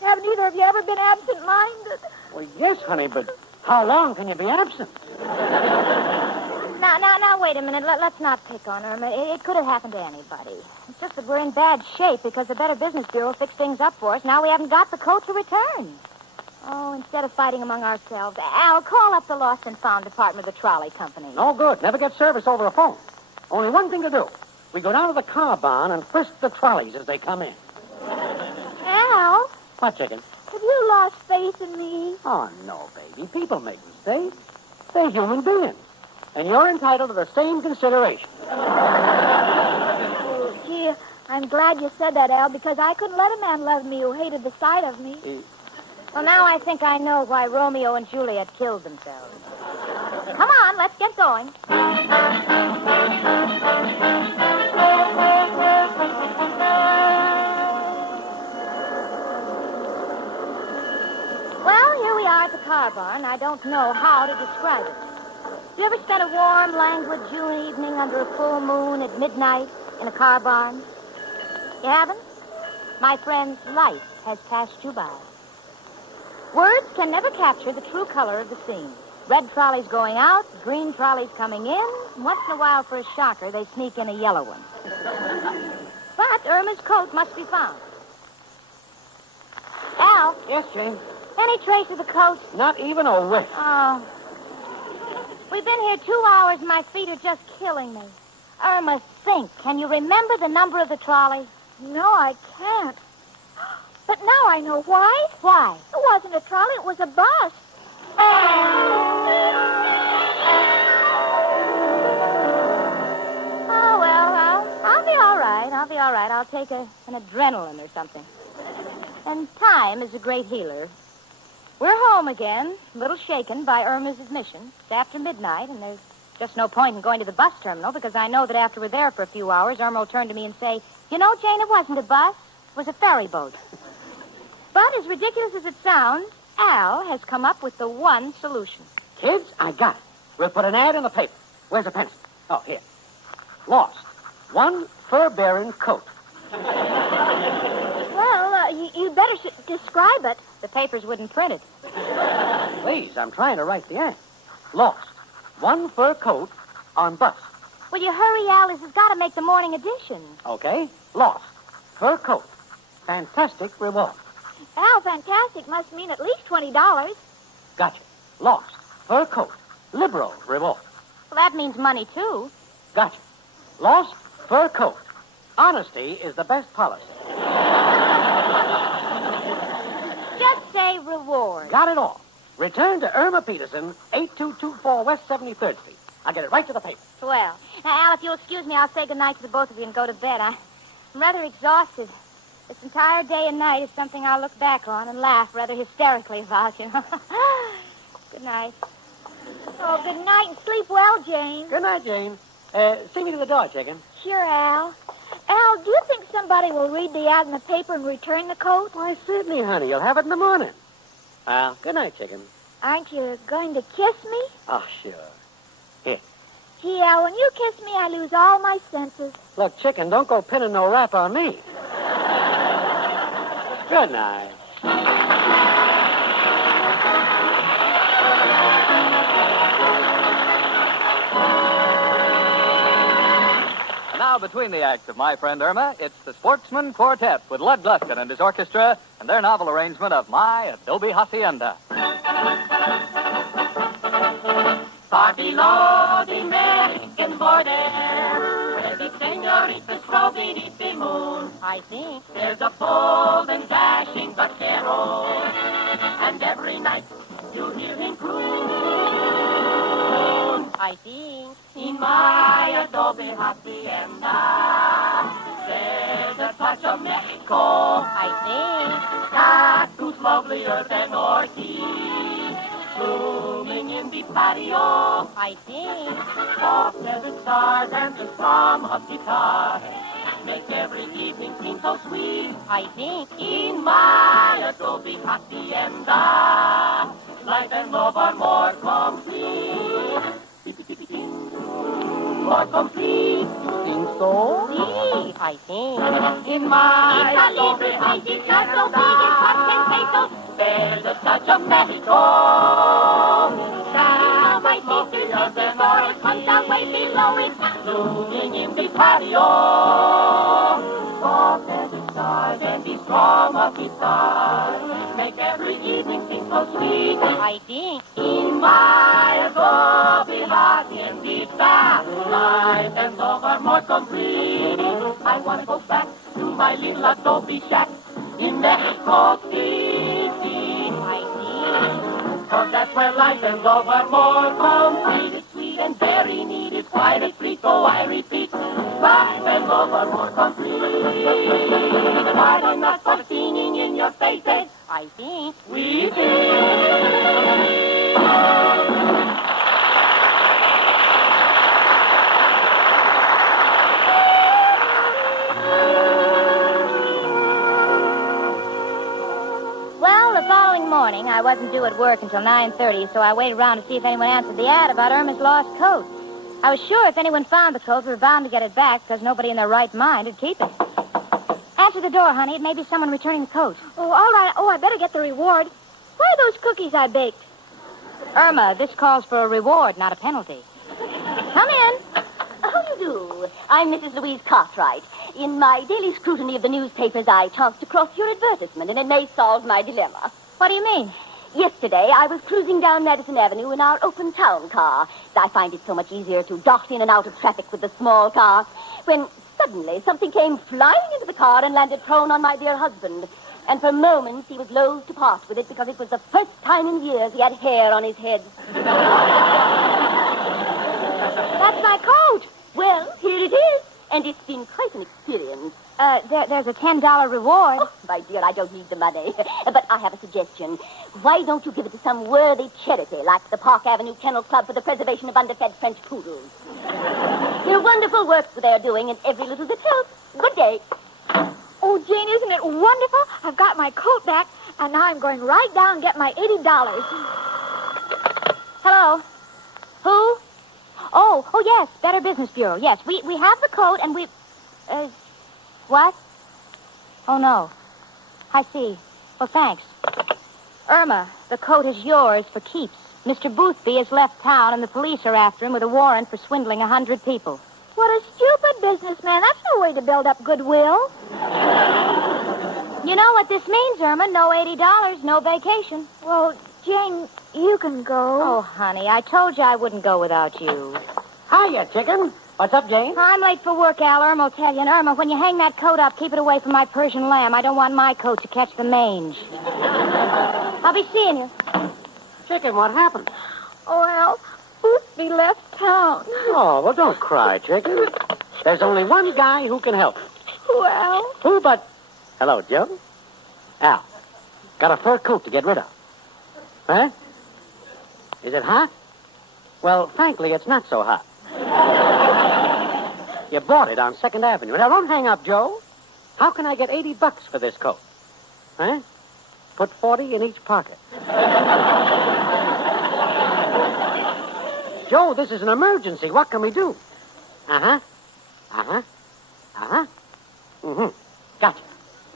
Haven't either of you ever been absent-minded? Well, yes, honey, but how long can you be absent? Now, wait a minute. Let's not pick on Irma. It could have happened to anybody. It's just that we're in bad shape because the Better Business Bureau fixed things up for us. Now we haven't got the coat to return. Oh, instead of fighting among ourselves, Al, call up the Lost and Found department of the trolley company. No good. Never get service over a phone. Only one thing to do. We go down to the car barn and frisk the trolleys as they come in. Al, What, chicken? have you lost faith in me? Oh, no, baby. People make mistakes. They're human beings. And you're entitled to the same consideration. Oh, gee, I'm glad you said that, Al, because I couldn't let a man love me who hated the sight of me. Well, now I think I know why Romeo and Juliet killed themselves. Come on, let's get going. Well, here we are at the car barn. I don't know how to describe it. You ever spent a warm, languid June evening under a full moon at midnight in a car barn? You haven't? My friends, life has passed you by. Words can never capture the true color of the scene. Red trolleys going out, green trolleys coming in, and once in a while, for a shocker, they sneak in a yellow one. But Irma's coat must be found. Al, Yes, Jane? any trace of the coat? Not even a whiff. Oh. We've been here 2 hours, and my feet are just killing me. Irma, think. Can you remember the number of the trolley? No, I can't. But now I know why. Why? It wasn't a trolley, it was a bus. Oh, well, I'll be all right. I'll be all right. I'll take an adrenaline or something. And time is a great healer. We're home again, a little shaken by Irma's admission. It's after midnight, and there's just no point in going to the bus terminal because I know that after we're there for a few hours, Irma will turn to me and say, "You know, Jane, it wasn't a bus. It was a ferry boat." But as ridiculous as it sounds, Al has come up with the one solution. Kids, I got it. We'll put an ad in the paper. Where's the pencil? Oh, here. Lost. One fur-bearing coat. Well, you better describe it. The papers wouldn't print it. Please, I'm trying to write the ad. Lost. One fur coat on bus. Will you hurry, Al? This has got to make the morning edition. Okay? Lost. Fur coat. Fantastic reward. Al, fantastic must mean at least $20. Gotcha. Lost. Fur coat. Liberal reward. Well, that means money, too. Gotcha. Lost. Fur coat. Honesty is the best policy. Just say reward. Got it all. Return to Irma Peterson, 8224 West 73rd Street. I'll get it right to the paper. Well, now, Al, if you'll excuse me, I'll say goodnight to the both of you and go to bed. I'm rather exhausted. This entire day and night is something I'll look back on and laugh rather hysterically about, you know. Good night. Oh, good night and sleep well, Jane. Good night, Jane. See me to the door, chicken. Sure, Al. Al, do you think somebody will read the ad in the paper and return the coat? Why, certainly, honey. You'll have it in the morning. Well, good night, chicken. Aren't you going to kiss me? Oh, sure. Here. Gee, Al, when you kiss me, I lose all my senses. Look, chicken, don't go pinning no rap on me. Good night. Now, between the acts of My Friend Irma, it's the Sportsman Quartet with Lud Gluskin and his orchestra and their novel arrangement of My Adobe Hacienda. Far below the Mexican border, where the senoritas stroll beneath the moon, I think. there's a bold and dashing vaquero, and every night you hear him croon. I think. In my adobe hacienda, there's a touch of Mexico. I Cactus lovelier than orchids, blooming in the patio. think. Soft feathered stars and the strum of guitar make every evening seem so sweet. I think. In my adobe hacienda, life and love are more complete. More complete. You think so? See, I think. In my It's a adobe little place, it's not so hacienda, big, it's hot and pesos. there's a touch of Mexico. Now my sisters live before it comes down way below it. Blooming in the patio. Soft as the stars and the strum of guitars make every evening seem so sweet. I think. In my adobe hacienda, life and love are more complete. I want to go back to my little adobe shack in Mexico City. I think. 'Cause that's where life and love are more complete. It's sweet and very neat. It's quite a treat, so I repeat. Life and love are more complete. Pardon us for singing in your faces. I think. We think. Well, the following morning, I wasn't due at work until 9:30, so I waited around to see if anyone answered the ad about Irma's lost coat. I was sure if anyone found the coat, we were bound to get it back because nobody in their right mind would keep it. Answer the door, honey. It may be someone returning the coat. Oh, all right. Oh, I better get the reward. Where are those cookies I baked? Irma, this calls for a reward, not a penalty. Come in. How do you do? I'm Mrs. Louise Cartwright. In my daily scrutiny of the newspapers, I chanced across your advertisement, and it may solve my dilemma. What do you mean? Yesterday, I was cruising down Madison Avenue in our open town car. I find it so much easier to dart in and out of traffic with the small car. When suddenly something came flying into the car and landed prone on my dear husband. And for moments, he was loath to part with it because it was the first time in years he had hair on his head. That's my coat. Well, here it is. And it's been quite an experience. There's a $10 reward. Oh, my dear, I don't need the money. But I have a suggestion. Why don't you give it to some worthy charity, like the Park Avenue Kennel Club for the preservation of underfed French poodles? There are wonderful works they're doing, and every little bit helps. Good day. Oh, Jane, isn't it wonderful? I've got my coat back, and now I'm going right down and get my $80. Hello. Who? Oh, yes, Better Business Bureau. Yes, we have the coat, and we... what? Oh, no. I see. Well, thanks. Irma, the coat is yours for keeps. Mr. Boothby has left town, and the police are after him with a warrant for swindling 100 people. What a stupid businessman. That's no way to build up goodwill. You know what this means, Irma? No $80, no vacation. Well, Jane, you can go. Oh, honey, I told you I wouldn't go without you. Hiya, chicken. What's up, Jane? I'm late for work, Al. Irma will tell you. And Irma, when you hang that coat up, keep it away from my Persian lamb. I don't want my coat to catch the mange. I'll be seeing you. Chicken, what happened? Oh, Al, Boothby left town. Oh, well, don't cry, chicken. There's only one guy who can help. Who, Al? Who but... Hello, Joe. Al, got a fur coat to get rid of. Huh? Is it hot? Well, frankly, it's not so hot. You bought it on 2nd Avenue. Now, don't hang up, Joe. How can I get $80 for this coat? Huh? Put 40 in each pocket. Joe, this is an emergency. What can we do? Uh-huh. Uh-huh. Uh-huh. Mm-hmm. Gotcha.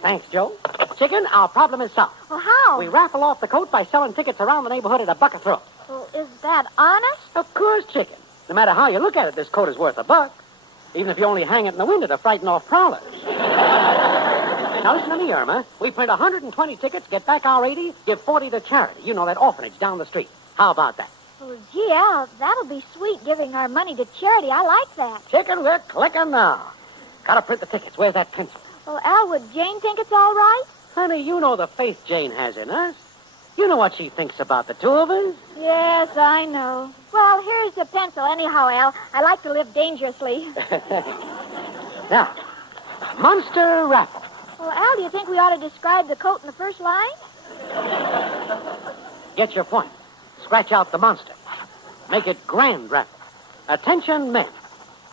Thanks, Joe. Chicken, our problem is solved. Well, how? We raffle off the coat by selling tickets around the neighborhood at $1 a throw. Well, is that honest? Of course, chicken. No matter how you look at it, this coat is worth $1. Even if you only hang it in the window to frighten off prowlers. Now, listen to me, Irma. We print 120 tickets, get back our 80, give 40 to charity. You know, that orphanage down the street. How about that? Well, gee, Al, that'll be sweet, giving our money to charity. I like that. Chicken, we're clicking now. Gotta print the tickets. Where's that pencil? Well, Al, would Jane think it's all right? Honey, you know the faith Jane has in us. You know what she thinks about the two of us. Yes, I know. Well, here's the pencil. Anyhow, Al, I like to live dangerously. Now, monster raffle. Well, Al, do you think we ought to describe the coat in the first line? Get your point. Scratch out the monster. Make it grand raffle. Attention, men.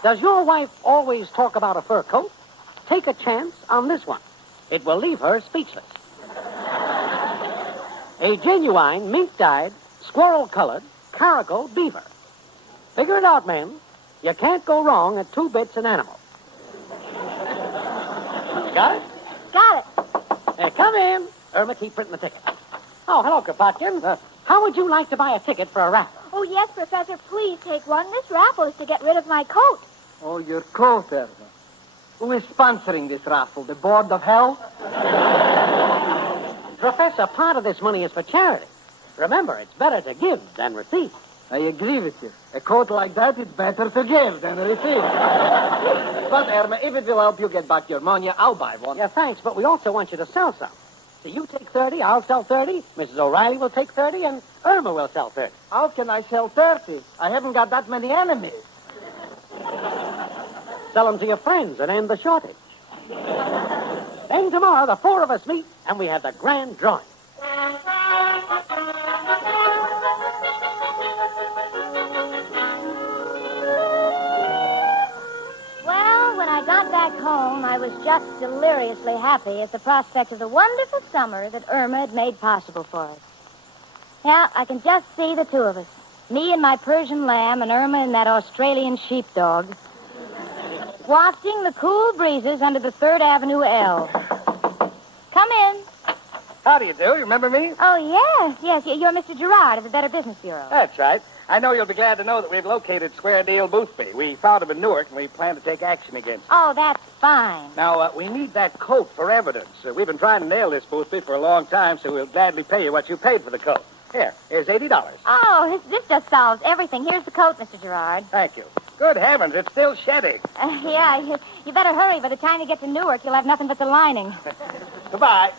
Does your wife always talk about a fur coat? take a chance on this one. It will leave her speechless. A genuine mink-dyed, squirrel-colored, caracal beaver. Figure it out, men. You can't go wrong at 2 bits an animal. You got it? Got it. Hey, come in. Irma, keep printing the ticket. Oh, hello, Kropotkin. How would you like to buy a ticket for a raffle? Oh, yes, Professor, please take one. This raffle is to get rid of my coat. Oh, your coat, Irma. Who is sponsoring this raffle? The Board of Health? Professor, part of this money is for charity. Remember, it's better to give than receive. I agree with you. A coat like that, it's better to give than receive. But, Irma, if it will help you get back your money, I'll buy one. Yeah, thanks, but we also want you to sell some. So you take 30, I'll sell 30, Mrs. O'Reilly will take 30, and Irma will sell 30. How can I sell 30? I haven't got that many enemies. Sell them to your friends and end the shortage. Then tomorrow, the 4 of us meet, and we have the grand drawing. Well, when I got back home, I was just deliriously happy at the prospect of the wonderful summer that Irma had made possible for us. Yeah, I can just see the 2 of us. Me and my Persian lamb and Irma and that Australian sheepdog. Wafting the cool breezes under the 3rd Avenue L. Come in. How do you do? You remember me? Oh, yes. You're Mr. Gerard of the Better Business Bureau. That's right. I know you'll be glad to know that we've located Square Deal Boothby. We found him in Newark, and we plan to take action against him. Oh, that's fine. Now, we need that coat for evidence. We've been trying to nail this Boothby for a long time, so we'll gladly pay you what you paid for the coat. Here's $80. Oh, this just solves everything. Here's the coat, Mr. Gerard. Thank you. Good heavens, it's still shedding. Yeah, you better hurry. By the time you get to Newark, you'll have nothing but the lining. Goodbye.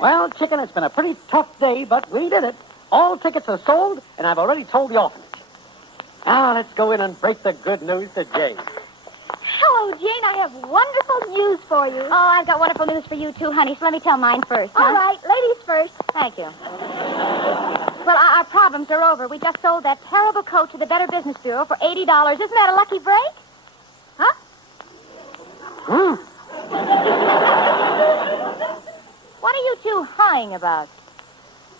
Well, chicken, it's been a pretty tough day, but we did it. All tickets are sold, and I've already told the orphanage. Now, let's go in and break the good news to Jane. Hello, Jane. I have wonderful news for you. Oh, I've got wonderful news for you, too, honey, so let me tell mine first, huh? All right, ladies first. Thank you. Well, our problems are over. We just sold that terrible coat to the Better Business Bureau for $80. Isn't that a lucky break? Huh? What are you two hawing about?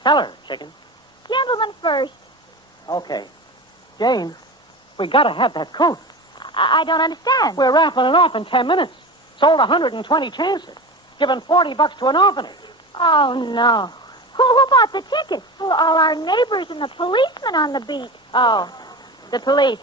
Tell her, chicken. Gentlemen first. Okay. Jane, we gotta have that coat. I don't understand. We're raffling it off in 10 minutes. Sold 120 chances. Given $40 to an orphanage. Oh, no. Who bought the tickets? Well, all our neighbors and the policemen on the beat. Oh, the police.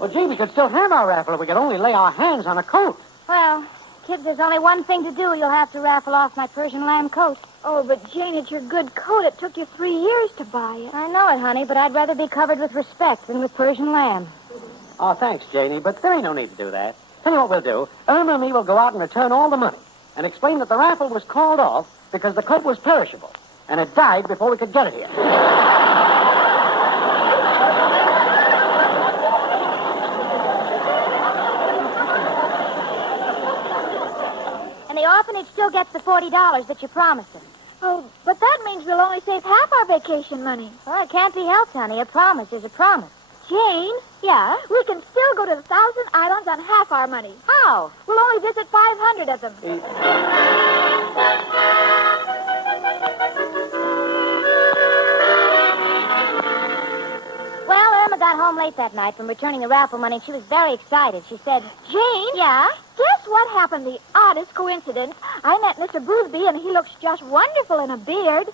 Well, gee, we could still have our raffle if we could only lay our hands on a coat. Well, kids, there's only one thing to do. You'll have to raffle off my Persian lamb coat. Oh, but Jane, it's your good coat. It took you 3 years to buy it. I know it, honey, but I'd rather be covered with respect than with Persian lamb. Oh, thanks, Janie, but there ain't no need to do that. Tell you what we'll do. Irma and me will go out and return all the money and explain that the raffle was called off because the coat was perishable and it died before we could get it here. And the orphanage still gets the $40 that you promised them. Oh, but that means we'll only save half our vacation money. Well, it can't be helped, honey. A promise is a promise. Jane? Yeah? We can still go to the 1,000 Islands on half our money. How? We'll only visit 500 of them. Well, Irma got home late that night from returning the raffle money, and she was very excited. She said, Jane? Yeah? Guess what happened? The oddest coincidence. I met Mr. Boothby, and he looks just wonderful in a beard.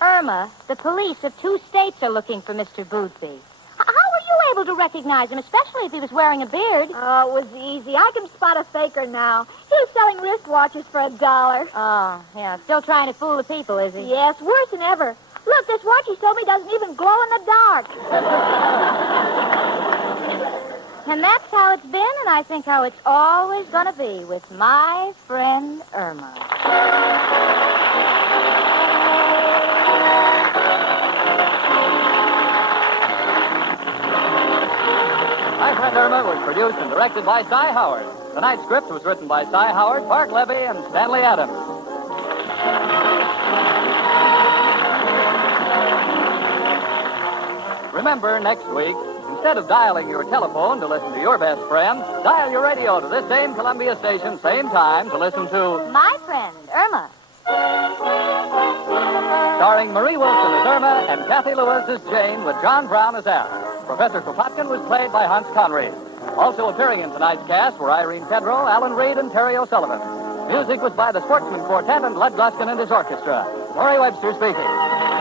Irma, the police of 2 states are looking for Mr. Boothby. How were you able to recognize him, especially if he was wearing a beard? Oh, it was easy. I can spot a faker now. He's selling wristwatches for $1. Oh, yeah. Still trying to fool the people, is he? Yes, worse than ever. Look, this watch he sold me doesn't even glow in the dark. And that's how it's been, and I think how it's always going to be with my friend Irma. My Friend Irma was produced and directed by Cy Howard. Tonight's script was written by Cy Howard, Park Levy, and Stanley Adams. Remember, next week, instead of dialing your telephone to listen to your best friend, dial your radio to this same Columbia station, same time, to listen to My Friend Irma. starring Marie Wilson as Irma and Kathy Lewis as Jane with John Brown as Al. Professor Kropotkin was played by Hans Conried. Also appearing in tonight's cast were Irene Tedrow, Alan Reed, and Terry O'Sullivan. Music was by the Sportsman Quartet and Lud Gluskin and his orchestra. Murray Webster speaking.